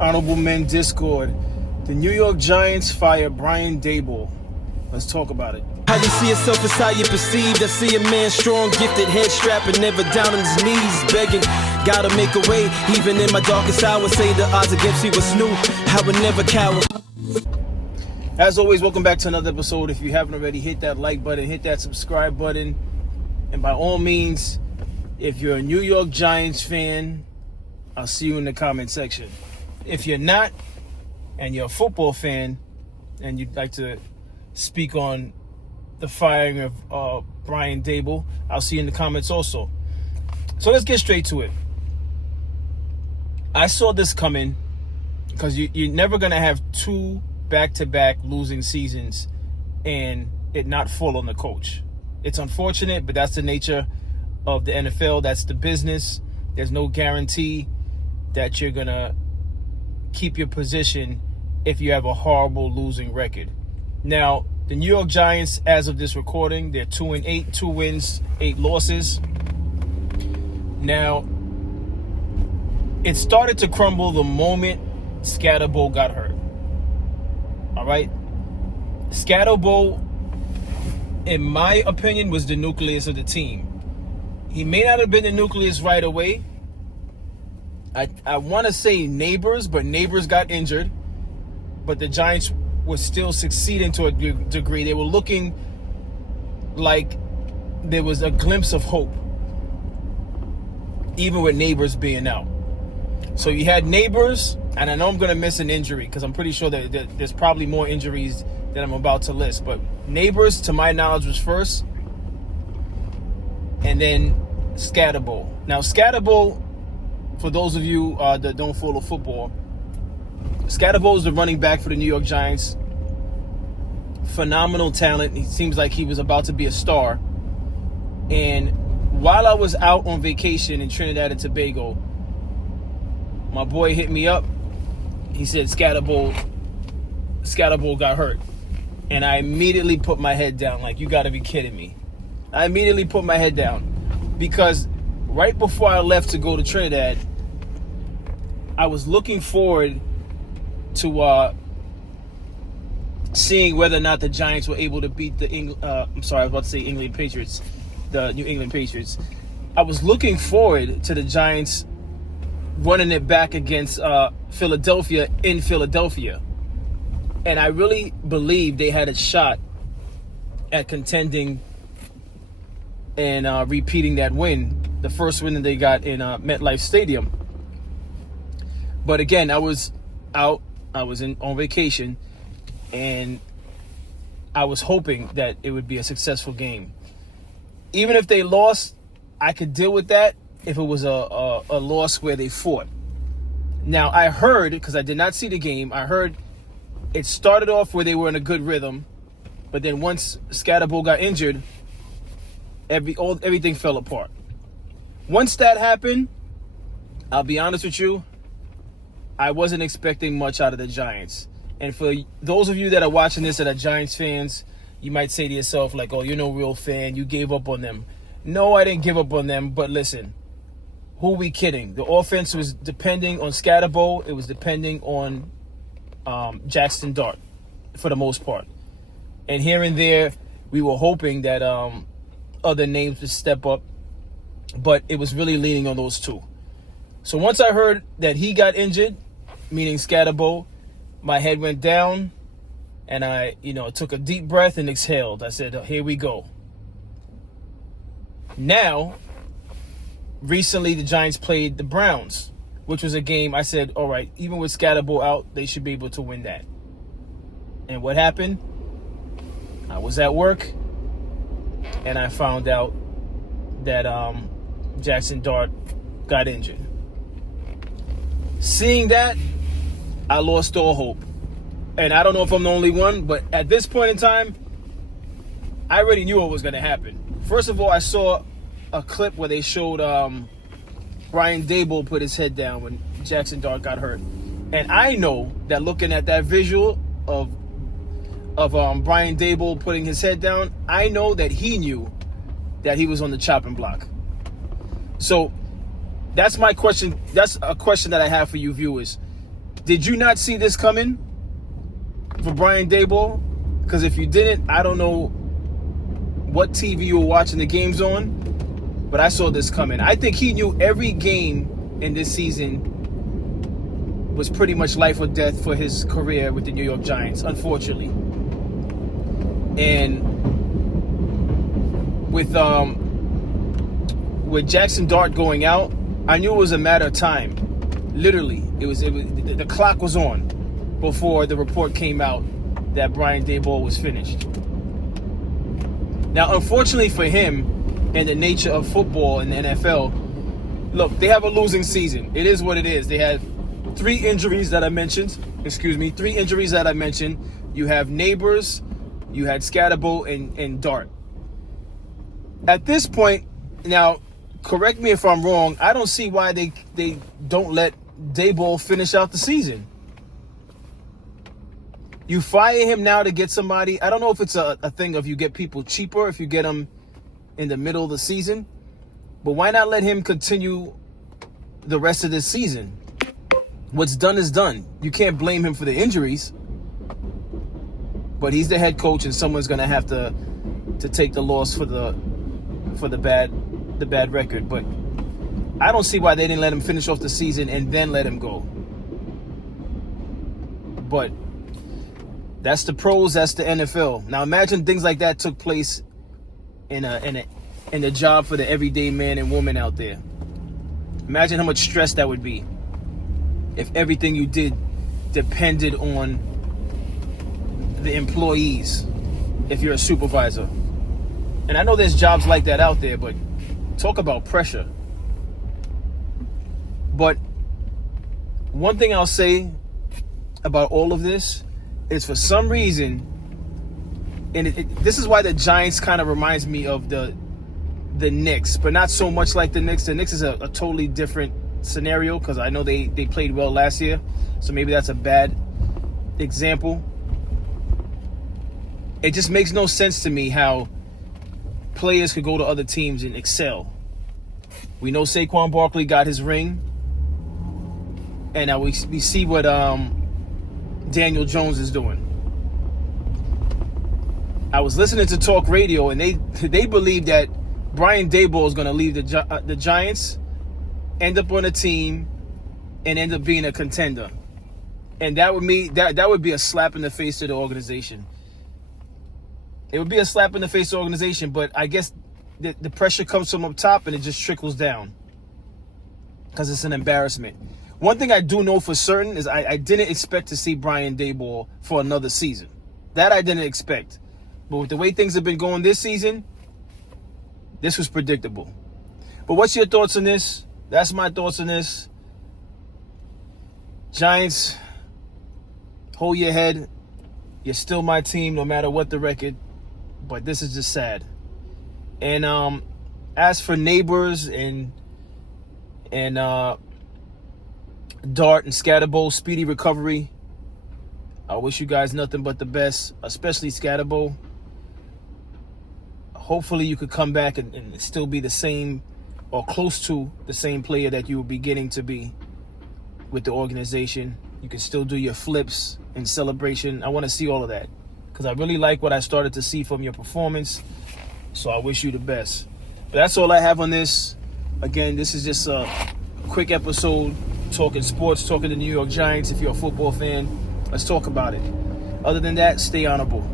Honorable Men Discord. The New York Giants fire Brian Daboll. Let's talk about it. How you see yourself is how you perceived. I see a man strong, gifted, head strapping, never down on his knees, begging. Gotta make a way, even in my darkest hour. Say the odds against me was new. I would never cower. As always, welcome back to another episode. If you haven't already, hit that like button, hit that subscribe button. And by all means, if you're a New York Giants fan, I'll see you in the comment section. If you're not, and you're a football fan, and you'd like to speak on the firing of Brian Daboll, I'll see you in the comments also. So let's get straight to it. I saw this coming because you're never going to have two back-to-back losing seasons and it not fall on the coach. It's unfortunate, but that's the nature of the NFL. That's the business. There's no guarantee that you're going to keep your position if you have a horrible losing record. Now, the New York Giants, as of this recording, they're 2-8, 2 wins, 8 losses. Now, it started to crumble the moment Daboll got hurt. All right? Daboll, in my opinion, was the nucleus of the team. He may not have been the nucleus right away. I want to say Neighbors, but Neighbors got injured. But the Giants were still succeeding to a degree. They were looking like there was a glimpse of hope, even with Neighbors being out. So you had Neighbors, and I know I'm going to miss an injury because I'm pretty sure that there's probably more injuries that I'm about to list. But Neighbors, to my knowledge, was first, and then Daboll. Now, Daboll, for those of you that don't follow football, Daboll is the running back for the New York Giants. Phenomenal talent. He seems like he was about to be a star. And while I was out on vacation in Trinidad and Tobago, my boy hit me up. He said Daboll got hurt. And I immediately put my head down like, you got to be kidding me. I immediately put my head down because right before I left to go to Trinidad, I was looking forward to seeing whether or not the Giants were able to beat the England Patriots, the New England Patriots. I was looking forward to the Giants running it back against Philadelphia in Philadelphia. And I really believed they had a shot at contending and repeating that win, the first win that they got in MetLife Stadium. But again, I was out. I was on vacation, and I was hoping that it would be a successful game. Even if they lost, I could deal with that if it was a loss where they fought. Now, I heard, because I did not see the game, I heard it started off where they were in a good rhythm, but then once Daboll got injured, everything fell apart. Once that happened, I'll be honest with you, I wasn't expecting much out of the Giants. And for those of you that are watching this that are Giants fans, you might say to yourself, like, oh, you're no real fan. You gave up on them. No, I didn't give up on them. But listen, who are we kidding? The offense was depending on Daboll. It was depending on Jackson Dart for the most part. And here and there, we were hoping that other names would step up. But it was really leaning on those two. So once I heard that he got injured, meaning Daboll, my head went down and I, took a deep breath and exhaled. I said, here we go. Now, recently the Giants played the Browns, which was a game I said, all right, even with Daboll out, they should be able to win that. And what happened? I was at work and I found out that Jackson Dart got injured. Seeing that, I lost all hope. And I don't know if I'm the only one, but at this point in time, I already knew what was going to happen. First of all, I saw a clip where they showed Brian Daboll put his head down when Jackson Dart got hurt. And I know that looking at that visual of Brian Daboll putting his head down, I know that he knew that he was on the chopping block. So that's my question. That's a question that I have for you viewers. Did you not see this coming for Brian Daboll? Because if you didn't, I don't know what TV you were watching the games on, but I saw this coming. I think he knew every game in this season was pretty much life or death for his career with the New York Giants, unfortunately. And with Jackson Dart going out, I knew it was a matter of time. Literally, it was the clock was on before the report came out that Brian Daboll was finished. Now, unfortunately for him and the nature of football in the NFL, look, they have a losing season. It is what it is. They had 3 injuries that I mentioned. 3 injuries that I mentioned. You have Neighbors, you had Daboll, and Dart. At this point, now, correct me if I'm wrong, I don't see why they don't let Daboll finish out the season. You fire him now to get somebody. I don't know if it's a thing of you get people cheaper if you get them in the middle of the season. But why not let him continue the rest of this season? What's done is done. You can't blame him for the injuries. But he's the head coach, and someone's going to have to take the loss for the bad record. But I don't see why they didn't let him finish off the season and then let him go. But that's the pros, that's the NFL. Now imagine things like that took place in a job for the everyday man and woman out there. Imagine how much stress that would be if everything you did depended on the employees, if you're a supervisor. And I know there's jobs like that out there, but talk about pressure. But one thing I'll say about all of this is, for some reason, and this is why the Giants kind of reminds me of the Knicks, but not so much like the Knicks. The Knicks is a totally different scenario because I know they played well last year, so maybe that's a bad example. It just makes no sense to me how players could go to other teams and excel. We know Saquon Barkley got his ring, and now we see what Daniel Jones is doing. I was listening to talk radio, and they believe that Brian Daboll is going to leave the Giants, end up on a team, and end up being a contender. And that would be a slap in the face to the organization. It would be a slap in the face to the organization, but I guess the pressure comes from up top and it just trickles down because it's an embarrassment. One thing I do know for certain is I didn't expect to see Brian Daboll for another season. That I didn't expect. But with the way things have been going this season, this was predictable. But what's your thoughts on this? That's my thoughts on this. Giants, hold your head. You're still my team no matter what the record. But this is just sad. And as for Neighbors and Dart and Daboll, speedy recovery. I wish you guys nothing but the best, especially Daboll. Hopefully you could come back and still be the same or close to the same player that you were beginning to be with the organization. You can still do your flips and celebration. I want to see all of that because I really like what I started to see from your performance. So I wish you the best. But that's all I have on this. Again, this is just a quick episode talking sports, talking the New York Giants. If you're a football fan, let's talk about it. Other than that, stay honorable.